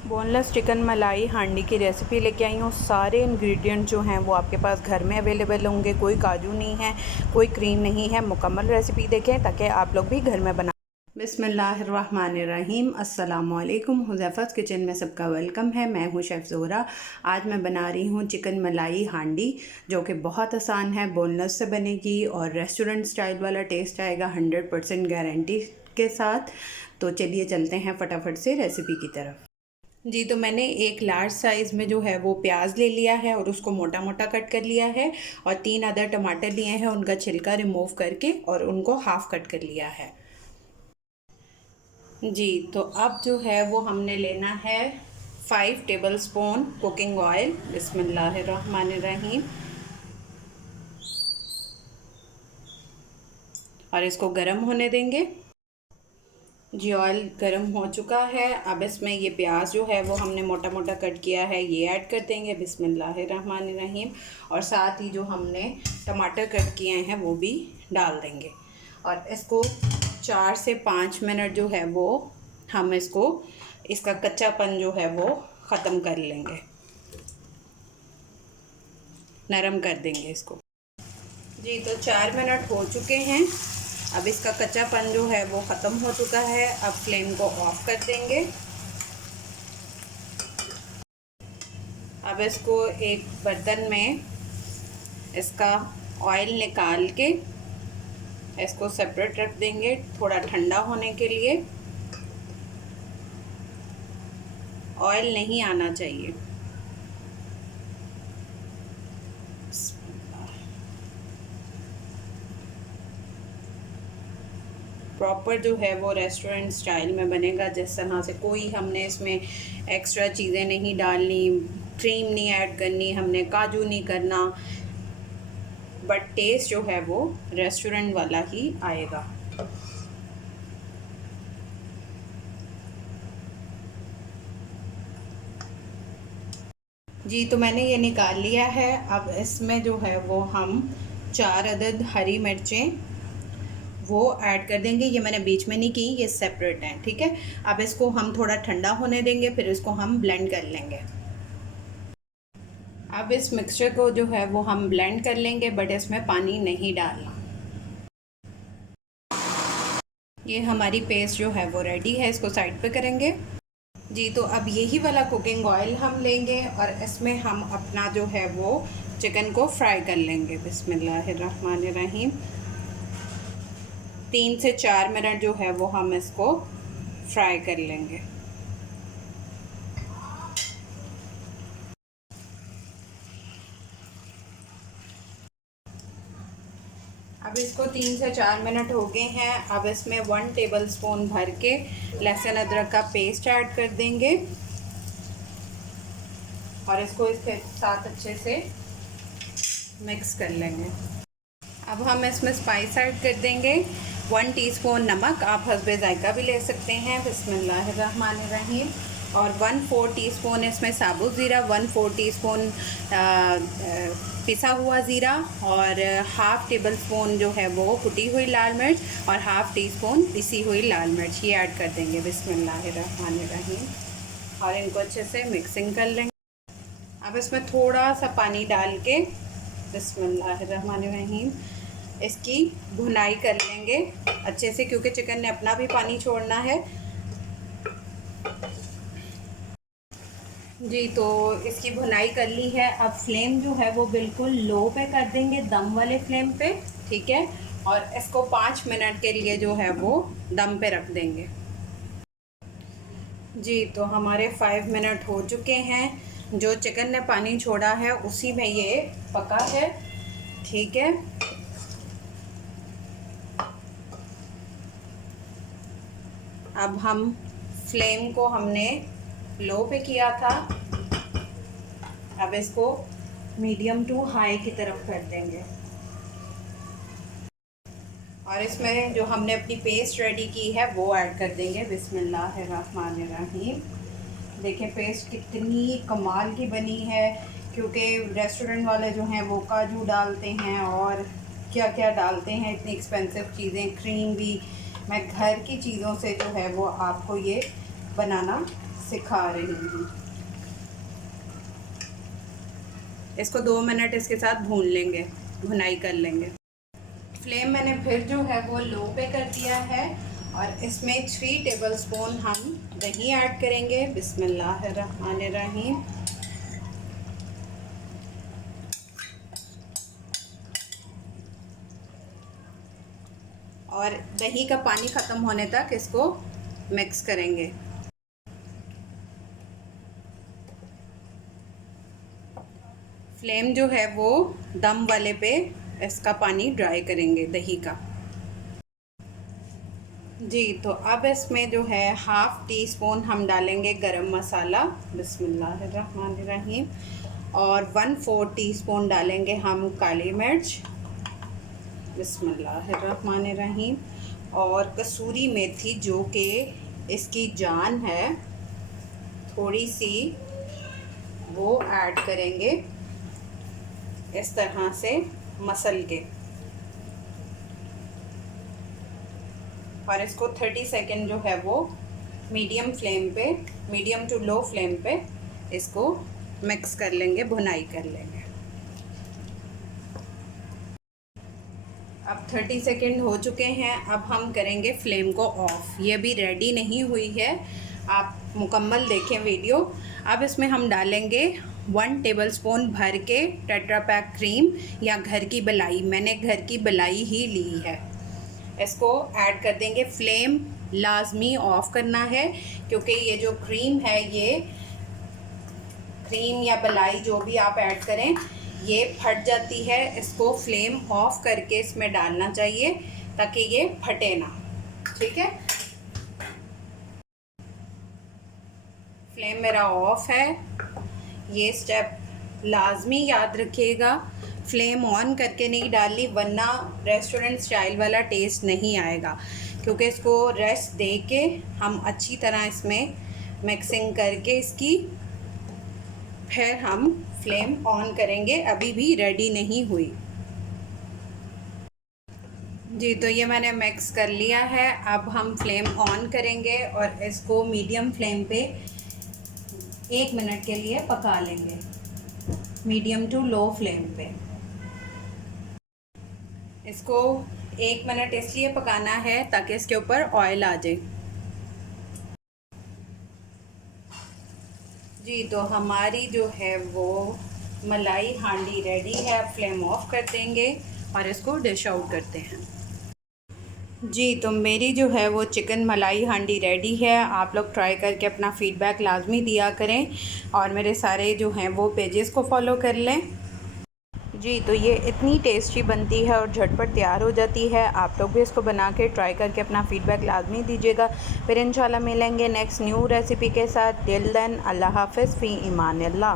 Boneless chicken मलाई हांडी की रेसिपी लेके आई हूँ। सारे इंग्रेडिएंट जो हैं वो आपके पास घर में अवेलेबल होंगे। कोई काजू नहीं है, कोई क्रीम नहीं है। मुकम्मल रेसिपी देखें ताकि आप लोग भी घर में बना। बिस्मिल्लाहिर्रहमानिर्रहीम। अस्सलामुअलैकुम। हुज़ैफ़ा's किचन में सबका वेलकम है। मैं हूँ शेफ़ ज़ोहरा। आज मैं बना रही हूँ चिकन मलाई हांडी, जो कि बहुत आसान है। बोनलेस से बनेगी और रेस्टोरेंट स्टाइल वाला टेस्ट आएगा 100% गारंटी के साथ। तो चलिए चलते हैं फटाफट से रेसिपी की तरफ। जी, तो मैंने एक लार्ज साइज़ में जो है वो प्याज ले लिया है और उसको मोटा मोटा कट कर लिया है, और 3 अदर टमाटर लिए हैं, उनका छिलका रिमूव करके और उनको हाफ़ कट कर लिया है। जी, तो अब जो है वो हमने लेना है 5 टेबलस्पून कुकिंग ऑयल। बिस्मिल्लाहिर्रहमानिर्रहीम। और इसको गर्म होने देंगे। जी, ऑयल गर्म हो चुका है। अब इसमें ये प्याज जो है वो हमने मोटा मोटा कट किया है, ये ऐड कर देंगे। बिस्मिल्लाहिर्रहमानिर्रहीम। और साथ ही जो हमने टमाटर कट किए हैं वो भी डाल देंगे, और इसको 4 से 5 मिनट जो है वो हम इसका कच्चापन जो है वो ख़त्म कर लेंगे, नरम कर देंगे इसको। जी, तो 4 मिनट हो चुके हैं। अब इसका कच्चापन जो है वो ख़त्म हो चुका है। अब फ्लेम को ऑफ कर देंगे। अब इसको एक बर्तन में इसका ऑयल निकाल के इसको सेपरेट रख देंगे, थोड़ा ठंडा होने के लिए। ऑयल नहीं आना चाहिए। प्रॉपर जो है वो रेस्टोरेंट स्टाइल में बनेगा, जिस तरह से कोई हमने इसमें एक्स्ट्रा चीज़ें नहीं डालनी, क्रीम नहीं ऐड करनी, हमने काजू नहीं करना, बट टेस्ट जो है वो रेस्टोरेंट वाला ही आएगा। जी, तो मैंने ये निकाल लिया है। अब इसमें जो है वो हम 4 अदद हरी मिर्चें वो ऐड कर देंगे। ये मैंने बीच में नहीं की, ये सेपरेट हैं, ठीक है। अब इसको हम थोड़ा ठंडा होने देंगे, फिर इसको हम ब्लेंड कर लेंगे। अब इस मिक्सचर को जो है वो हम ब्लेंड कर लेंगे, बट इसमें पानी नहीं डालना। ये हमारी पेस्ट जो है वो रेडी है, इसको साइड पे करेंगे। जी, तो अब यही वाला कुकिंग ऑयल हम लेंगे और इसमें हम अपना जो है वो चिकन को फ्राई कर लेंगे। बिस्मिल्लाहिर्रहमानिर्रहीम। 3 से 4 मिनट जो है वो हम इसको फ्राई कर लेंगे। अब इसको 3 से 4 मिनट हो गए हैं। अब इसमें 1 टेबलस्पून भर के लहसुन अदरक का पेस्ट ऐड कर देंगे और इसको इसके साथ अच्छे से मिक्स कर लेंगे। अब हम इसमें स्पाइस ऐड कर देंगे। 1 टीस्पून नमक, आप हस्बे ज़ायका भी ले सकते हैं। बिस्मिल्लाहिर्रहमानिर्रहीम। और 1/4 टीस्पून इसमें साबुत ज़ीरा, 1/4 टीस्पून पिसा हुआ ज़ीरा, और हाफ़ टेबल स्पून जो है वो कुटी हुई लाल मिर्च, और हाफ़ टी स्पून पिसी हुई लाल मिर्च, ये ऐड कर देंगे। बिस्मिल्लाहिर्रहमानिर्रहीम। और इनको अच्छे से मिक्सिंग कर लेंगे। अब इसमें थोड़ा सा पानी डाल के बिस्मिल्लाहिर्रहमानिर्रहीम इसकी भुनाई कर लेंगे अच्छे से, क्योंकि चिकन ने अपना भी पानी छोड़ना है। जी, तो इसकी भुनाई कर ली है। अब फ्लेम जो है वो बिल्कुल लो पे कर देंगे, दम वाले फ्लेम पे, ठीक है। और इसको 5 मिनट के लिए जो है वो दम पे रख देंगे। जी, तो हमारे 5 मिनट हो चुके हैं। जो चिकन ने पानी छोड़ा है उसी में ये पका है, ठीक है। अब हम फ्लेम को हमने लो पे किया था, अब इसको मीडियम टू हाई की तरफ कर देंगे। और इसमें जो हमने अपनी पेस्ट रेडी की है वो ऐड कर देंगे। बिस्मिल्लाहिर्रहमानिर्रहीम। देखिए पेस्ट कितनी कमाल की बनी है, क्योंकि रेस्टोरेंट वाले जो हैं वो काजू डालते हैं और क्या क्या डालते हैं, इतनी एक्सपेंसिव चीज़ें, क्रीम भी। मैं घर की चीज़ों से जो है वो आपको ये बनाना सिखा रही हूँ। इसको 2 मिनट इसके साथ भून लेंगे, भुनाई कर लेंगे। फ्लेम मैंने फिर जो है वो लो पे कर दिया है और इसमें 3 टेबलस्पून हम दही ऐड करेंगे। बिस्मिल्लाहिर्रहमानिर्रहीम। और दही का पानी ख़त्म होने तक इसको मिक्स करेंगे। फ्लेम जो है वो दम वाले पे इसका पानी ड्राई करेंगे दही का। जी, तो अब इसमें जो है 1/2 टीस्पून हम डालेंगे गरम मसाला। बिस्मिल्लाहिर्रहमानिर्रहीम। और 1/4 टीस्पून डालेंगे हम काली मिर्च। बिस्मिल्लाहिर्रहमानिर्रहीम। और कसूरी मेथी जो कि इसकी जान है, थोड़ी सी वो ऐड करेंगे इस तरह से मसल के। और इसको 30 सेकेंड जो है वो मीडियम टू लो फ्लेम पे इसको मिक्स कर लेंगे, भुनाई कर लेंगे। अब 30 सेकेंड हो चुके हैं। अब हम करेंगे फ्लेम को ऑफ़। ये अभी रेडी नहीं हुई है, आप मुकम्मल देखें वीडियो। अब इसमें हम डालेंगे 1 टेबलस्पून भर के टेट्रा पैक क्रीम या घर की बलाई। मैंने घर की बलाई ही ली है। इसको ऐड कर देंगे। फ्लेम लाजमी ऑफ़ करना है क्योंकि ये जो क्रीम है, ये क्रीम या बलाई जो भी आप ऐड करें, ये फट जाती है। इसको फ्लेम ऑफ करके इसमें डालना चाहिए ताकि ये फटे ना। ठीक है, फ्लेम मेरा ऑफ है। ये स्टेप लाजमी याद रखिएगा। फ्लेम ऑन करके नहीं डालनी वरना रेस्टोरेंट स्टाइल वाला टेस्ट नहीं आएगा। क्योंकि इसको रेस्ट दे के हम अच्छी तरह इसमें मिक्सिंग करके इसकी फिर हम फ्लेम ऑन करेंगे। अभी भी रेडी नहीं हुई। जी, तो ये मैंने मिक्स कर लिया है। अब हम फ्लेम ऑन करेंगे और इसको मीडियम फ्लेम पे 1 मिनट के लिए पका लेंगे, मीडियम टू लो फ्लेम पे। इसको 1 मिनट इसलिए पकाना है ताकि इसके ऊपर ऑयल आ जाए। जी, तो हमारी जो है वो मलाई हांडी रेडी है। अब फ्लेम ऑफ कर देंगे और इसको डिश आउट करते हैं। जी, तो मेरी जो है वो चिकन मलाई हांडी रेडी है। आप लोग ट्राई करके अपना फ़ीडबैक लाजमी दिया करें और मेरे सारे जो हैं वो पेजेस को फॉलो कर लें। जी, तो ये इतनी टेस्टी बनती है और झटपट तैयार हो जाती है। आप लोग भी इसको बना के ट्राई करके अपना फ़ीडबैक लाजमी दीजिएगा। फिर इंशाल्लाह मिलेंगे नेक्स्ट न्यू रेसिपी के साथ। टिल देन अल्लाह हाफ़िज़ फ़ी ईमान अल्लाह।